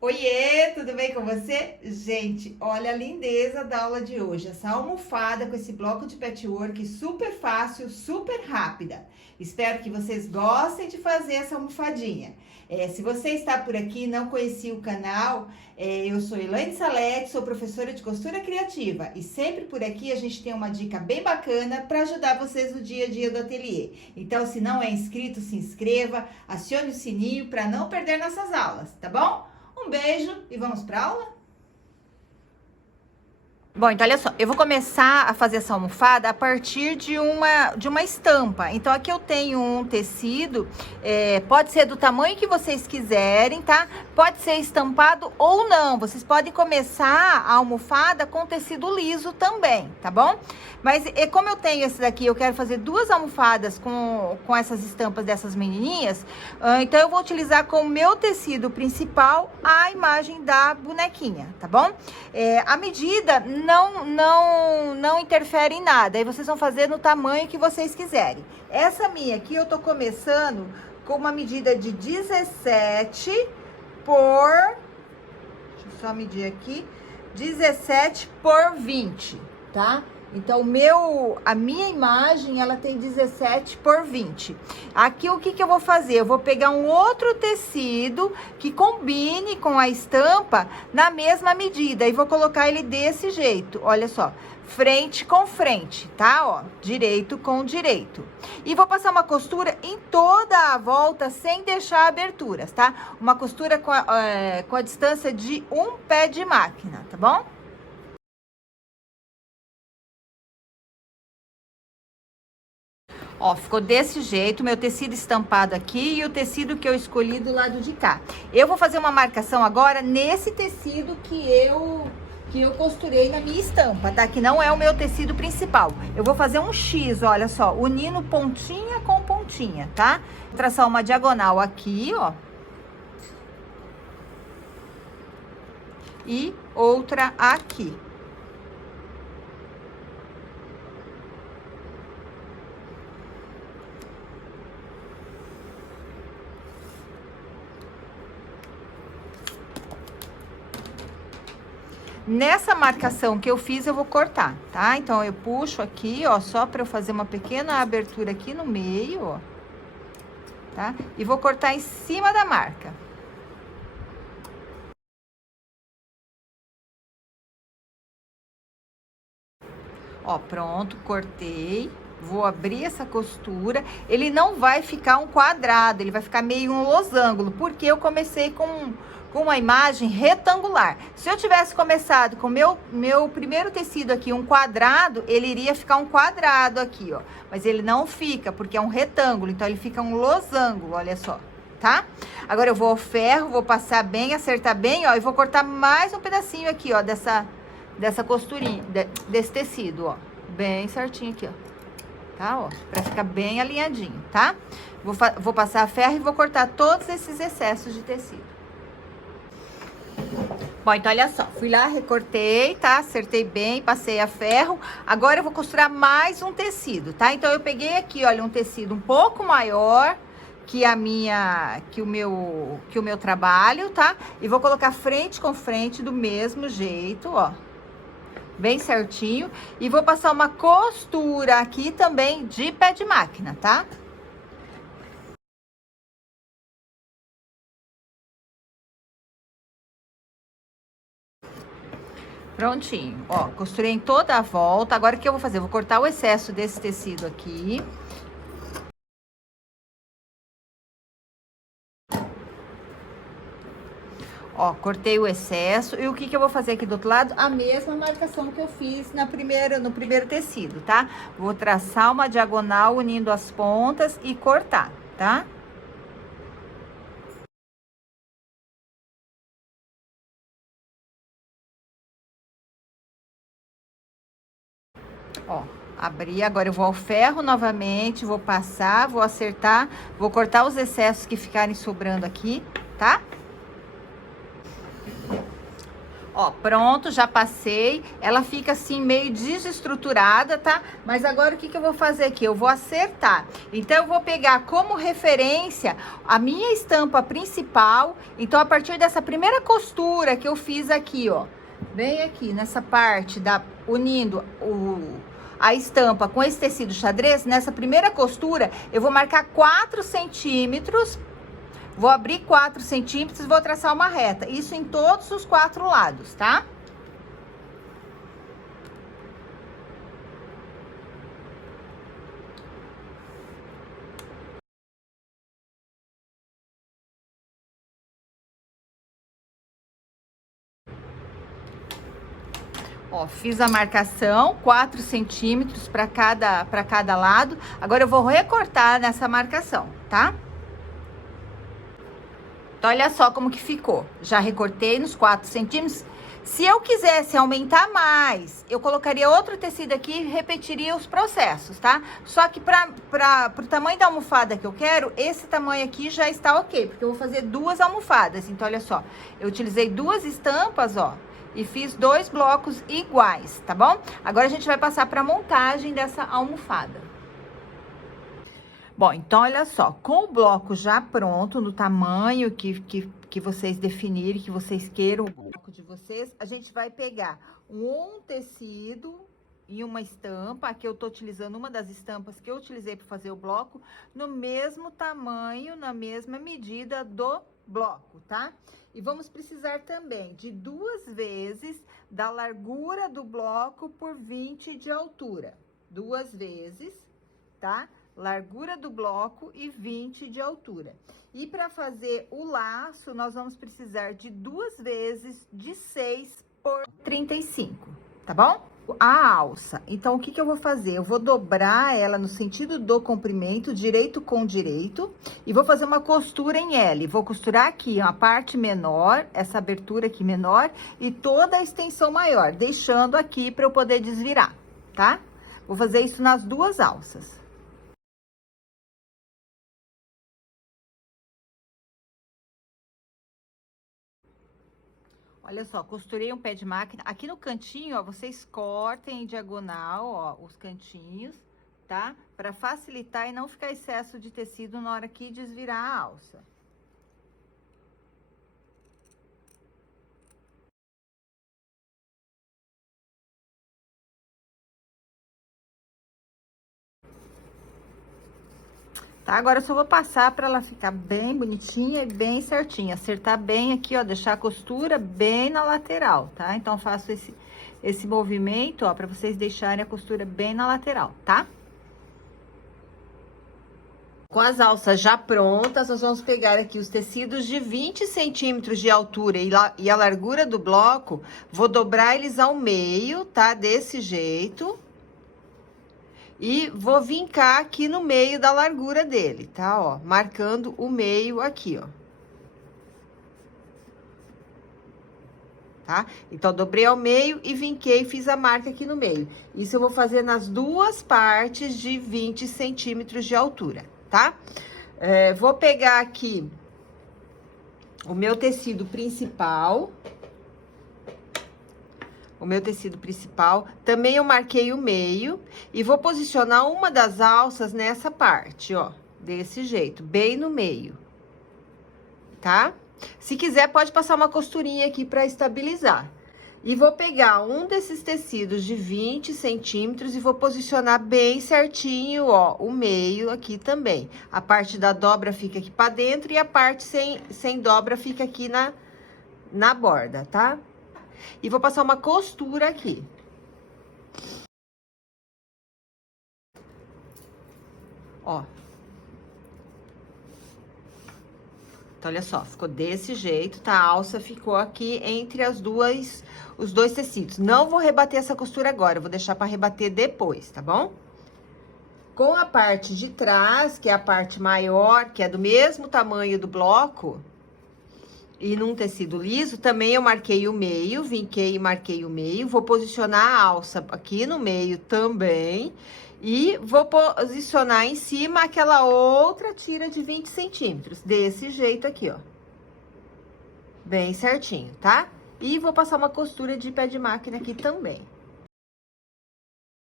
Oiê, tudo bem com você? Gente, olha a lindeza da aula de hoje. Essa almofada com esse bloco de patchwork super fácil, super rápida. Espero que vocês gostem de fazer essa almofadinha. Se você está por aqui e não conhecia o canal, eu sou Elaine Salete, sou professora de costura criativa e sempre por aqui a gente tem uma dica bem bacana para ajudar vocês no dia a dia do ateliê. Então, se não é inscrito, se inscreva, acione o sininho para não perder nossas aulas, tá bom? Um beijo e vamos para aula? Bom, então olha só, eu vou começar a fazer essa almofada a partir de uma estampa. Então aqui eu tenho um tecido, pode ser do tamanho que vocês quiserem, tá? Pode ser estampado ou não, vocês podem começar a almofada com tecido liso também, tá bom? Mas como eu tenho esse daqui, eu quero fazer duas almofadas com essas estampas dessas menininhas, então eu vou utilizar como meu tecido principal a imagem da bonequinha, tá bom? A medida não interfere em nada. Aí vocês vão fazer no tamanho que vocês quiserem. Essa minha aqui eu tô começando com uma medida de 17 por... Deixa eu só medir aqui. 17 por 20, tá? Então, a minha imagem, ela tem 17 por 20. Aqui, o que eu vou fazer? Eu vou pegar um outro tecido que combine com a estampa na mesma medida. E vou colocar ele desse jeito, olha só. Frente com frente, tá? Ó, direito com direito. E vou passar uma costura em toda a volta, sem deixar aberturas, tá? Uma costura com a distância de um pé de máquina, tá bom? Ó, ficou desse jeito, meu tecido estampado aqui e o tecido que eu escolhi do lado de cá. Eu vou fazer uma marcação agora nesse tecido que eu costurei na minha estampa, tá? Que não é o meu tecido principal. Eu vou fazer um X, olha só, unindo pontinha com pontinha, tá? Vou traçar uma diagonal aqui, ó. E outra aqui. Nessa marcação que eu fiz, eu vou cortar, tá? Então, eu puxo aqui, ó, só pra eu fazer uma pequena abertura aqui no meio, ó. Tá? E vou cortar em cima da marca. Ó, pronto, cortei. Vou abrir essa costura. Ele não vai ficar um quadrado, ele vai ficar meio um losango, porque eu comecei com uma imagem retangular. Se eu tivesse começado com meu primeiro tecido aqui, um quadrado, ele iria ficar um quadrado aqui, ó. Mas ele não fica, porque é um retângulo, então ele fica um losango, olha só, tá? Agora eu vou ao ferro, vou passar bem, acertar bem, ó, e vou cortar mais um pedacinho aqui, ó, dessa costurinha, desse tecido, ó. Bem certinho aqui, ó. Tá, ó, pra ficar bem alinhadinho, tá? Vou passar a ferro e vou cortar todos esses excessos de tecido. Bom, então olha só, fui lá, recortei, tá? Acertei bem, passei a ferro. Agora eu vou costurar mais um tecido, tá? Então eu peguei aqui, olha, um tecido um pouco maior que o meu trabalho, tá? E vou colocar frente com frente do mesmo jeito, ó. Bem certinho. E vou passar uma costura aqui também de pé de máquina, tá? Prontinho. Ó, costurei em toda a volta. Agora o que eu vou fazer? Eu vou cortar o excesso desse tecido aqui. Ó, cortei o excesso. E o que eu vou fazer aqui do outro lado? A mesma marcação que eu fiz no primeiro tecido, tá? Vou traçar uma diagonal unindo as pontas e cortar, tá? Ó, abri, agora eu vou ao ferro novamente, vou passar, vou acertar, vou cortar os excessos que ficarem sobrando aqui, tá? Ó, pronto, já passei. Ela fica assim meio desestruturada, tá? Mas agora o que eu vou fazer aqui? Eu vou acertar. Então eu vou pegar como referência a minha estampa principal. Então a partir dessa primeira costura que eu fiz aqui, ó, bem aqui nessa parte da unindo a estampa com esse tecido xadrez, nessa primeira costura eu vou marcar 4 centímetros. Vou abrir 4 centímetros e vou traçar uma reta. Isso em todos os 4 lados, tá? Ó, fiz a marcação, 4 centímetros para cada lado. Agora eu vou recortar nessa marcação, tá? Então, olha só como que ficou. Já recortei nos 4 centímetros. Se eu quisesse aumentar mais, eu colocaria outro tecido aqui e repetiria os processos, tá? Só que pro tamanho da almofada que eu quero, esse tamanho aqui já está ok, porque eu vou fazer 2 almofadas. Então, olha só, eu utilizei 2 estampas, ó, e fiz 2 blocos iguais, tá bom? Agora a gente vai passar para a montagem dessa almofada. Bom, então olha só, com o bloco já pronto, no tamanho que vocês definirem, que vocês queiram, o bloco de vocês, a gente vai pegar um tecido e uma estampa. Aqui eu tô utilizando uma das estampas que eu utilizei para fazer o bloco, no mesmo tamanho, na mesma medida do bloco, tá? E vamos precisar também de 2 vezes da largura do bloco por 20 de altura. 2 vezes, tá? Largura do bloco e 20 de altura. E para fazer o laço, nós vamos precisar de 2 vezes de 6 por 35, tá bom? A alça, então o que eu vou fazer? Eu vou dobrar ela no sentido do comprimento, direito com direito, e vou fazer uma costura em L. Vou costurar aqui a parte menor, essa abertura aqui menor, e toda a extensão maior, deixando aqui para eu poder desvirar, tá? Vou fazer isso nas 2 alças. Olha só, costurei um pé de máquina. Aqui no cantinho, ó, vocês cortem em diagonal, ó, os cantinhos, tá? Pra facilitar e não ficar excesso de tecido na hora que desvirar a alça. Tá? Agora eu só vou passar pra ela ficar bem bonitinha e bem certinha. Acertar bem aqui, ó, deixar a costura bem na lateral, tá? Então, eu faço esse movimento, ó, pra vocês deixarem a costura bem na lateral, tá? Com as alças já prontas, nós vamos pegar aqui os tecidos de 20 centímetros de altura e a largura do bloco. Vou dobrar eles ao meio, tá? Desse jeito. E vou vincar aqui no meio da largura dele, tá? Ó, marcando o meio aqui, ó. Tá? Então, dobrei ao meio e vinquei, fiz a marca aqui no meio. Isso eu vou fazer nas 2 partes de 20 centímetros de altura, tá? Vou pegar aqui o meu tecido principal. O meu tecido principal, também eu marquei o meio e vou posicionar uma das alças nessa parte, ó, desse jeito, bem no meio, tá? Se quiser, pode passar uma costurinha aqui pra estabilizar. E vou pegar um desses tecidos de 20 centímetros e vou posicionar bem certinho, ó, o meio aqui também. A parte da dobra fica aqui pra dentro e a parte sem dobra fica aqui na borda, tá? E vou passar uma costura aqui. Ó. Então, olha só, ficou desse jeito, tá? A alça ficou aqui entre os dois tecidos. Não vou rebater essa costura agora, eu vou deixar pra rebater depois, tá bom? Com a parte de trás, que é a parte maior, que é do mesmo tamanho do bloco, e num tecido liso, também eu marquei o meio, vinquei e marquei o meio. Vou posicionar a alça aqui no meio também. E vou posicionar em cima aquela outra tira de 20 centímetros. Desse jeito aqui, ó. Bem certinho, tá? E vou passar uma costura de pé de máquina aqui também.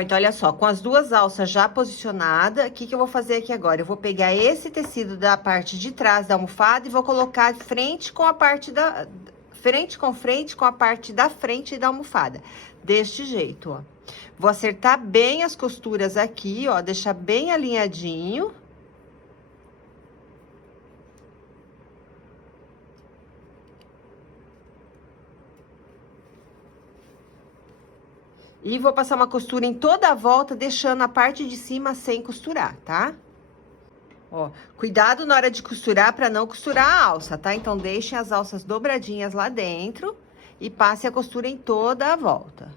Então, olha só, com as duas alças já posicionadas, o que que eu vou fazer aqui agora? Eu vou pegar esse tecido da parte de trás da almofada e vou colocar frente com a parte da... frente com a parte da frente da almofada. Deste jeito, ó. Vou acertar bem as costuras aqui, ó, deixar bem alinhadinho. E vou passar uma costura em toda a volta, deixando a parte de cima sem costurar, tá? Ó, cuidado na hora de costurar para não costurar a alça, tá? Então, deixem as alças dobradinhas lá dentro e passe a costura em toda a volta.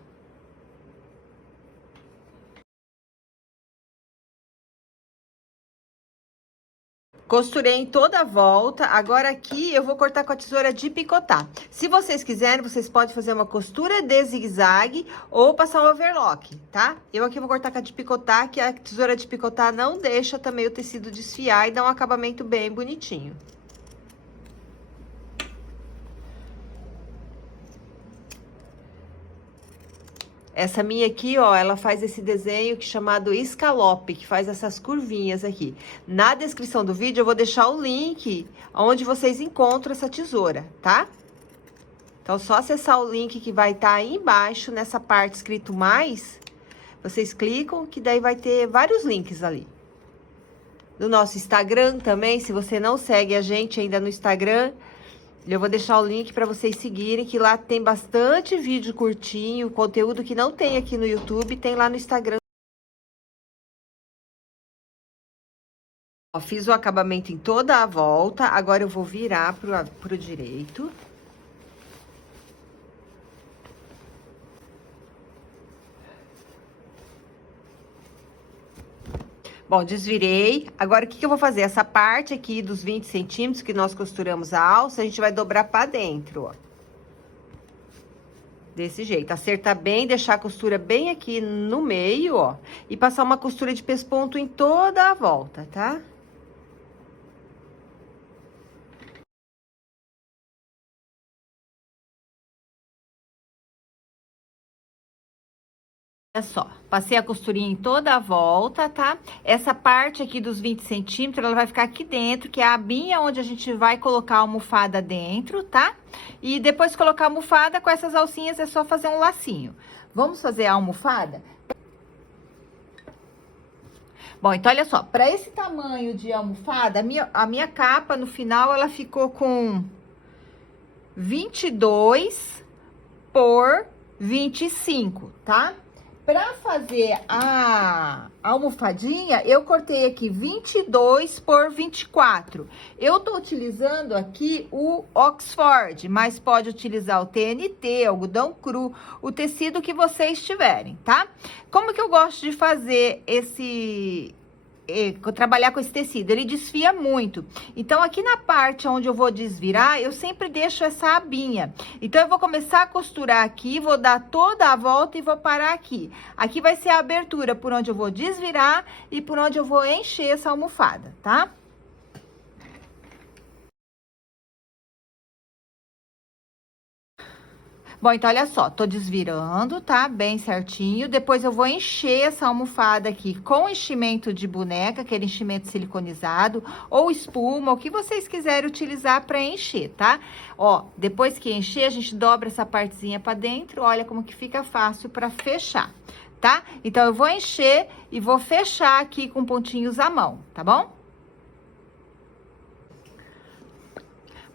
Costurei em toda a volta, agora aqui eu vou cortar com a tesoura de picotar. Se vocês quiserem, vocês podem fazer uma costura de zigue-zague ou passar um overlock, tá? Eu aqui vou cortar com a de picotar, que a tesoura de picotar não deixa também o tecido desfiar e dá um acabamento bem bonitinho. Essa minha aqui, ó, ela faz esse desenho chamado escalope, que faz essas curvinhas aqui. Na descrição do vídeo eu vou deixar o link onde vocês encontram essa tesoura, tá? Então, só acessar o link que vai estar aí embaixo, nessa parte escrito mais, vocês clicam, que daí vai ter vários links ali. No nosso Instagram também, se você não segue a gente ainda no Instagram, eu vou deixar o link para vocês seguirem, que lá tem bastante vídeo curtinho, conteúdo que não tem aqui no YouTube, tem lá no Instagram. Ó, fiz o acabamento em toda a volta, agora eu vou virar pro direito. Bom, desvirei. Agora, o que que eu vou fazer? Essa parte aqui dos 20 centímetros que nós costuramos a alça, a gente vai dobrar pra dentro, ó. Desse jeito. Acertar bem, deixar a costura bem aqui no meio, ó. E passar uma costura de pesponto em toda a volta, tá? Olha só, passei a costurinha em toda a volta, tá? Essa parte aqui dos 20 centímetros, ela vai ficar aqui dentro, que é a abinha onde a gente vai colocar a almofada dentro, tá? E depois de colocar a almofada, com essas alcinhas é só fazer um lacinho. Vamos fazer a almofada? Bom, então olha só, para esse tamanho de almofada, a minha capa no final, ela ficou com 22 por 25, tá? Para fazer a almofadinha, eu cortei aqui 22 por 24. Eu tô utilizando aqui o Oxford, mas pode utilizar o TNT, algodão cru, o tecido que vocês tiverem, tá? Como que eu gosto de fazer trabalhar com esse tecido? Ele desfia muito. Então, aqui na parte onde eu vou desvirar, eu sempre deixo essa abinha. Então, eu vou começar a costurar aqui, vou dar toda a volta e vou parar aqui. Aqui vai ser a abertura por onde eu vou desvirar e por onde eu vou encher essa almofada, tá? Bom, então, olha só, tô desvirando, tá? Bem certinho. Depois eu vou encher essa almofada aqui com enchimento de boneca, aquele enchimento siliconizado, ou espuma, o que vocês quiserem utilizar pra encher, tá? Ó, depois que encher, a gente dobra essa partezinha pra dentro, olha como que fica fácil pra fechar, tá? Então, eu vou encher e vou fechar aqui com pontinhos à mão, tá bom?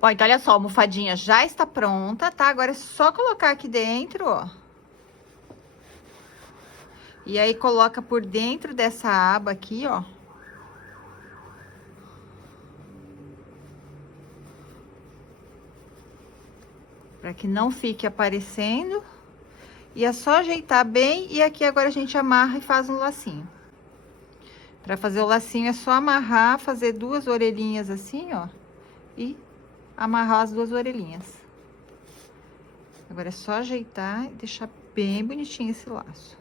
Bom, então, olha só, a almofadinha já está pronta, tá? Agora é só colocar aqui dentro, ó. E aí, coloca por dentro dessa aba aqui, ó. Pra que não fique aparecendo. E é só ajeitar bem, e aqui agora a gente amarra e faz um lacinho. Pra fazer o lacinho é só amarrar, fazer duas orelhinhas assim, ó. E amarrar as duas orelhinhas. Agora é só ajeitar e deixar bem bonitinho esse laço.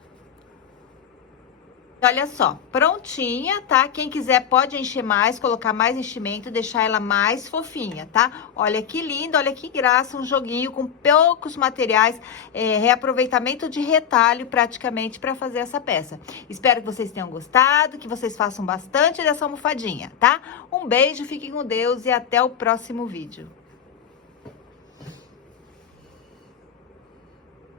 Olha só, prontinha, tá? Quem quiser pode encher mais, colocar mais enchimento, deixar ela mais fofinha, tá? Olha que lindo, olha que graça, um joguinho com poucos materiais, reaproveitamento de retalho praticamente para fazer essa peça. Espero que vocês tenham gostado, que vocês façam bastante dessa almofadinha, tá? Um beijo, fiquem com Deus e até o próximo vídeo.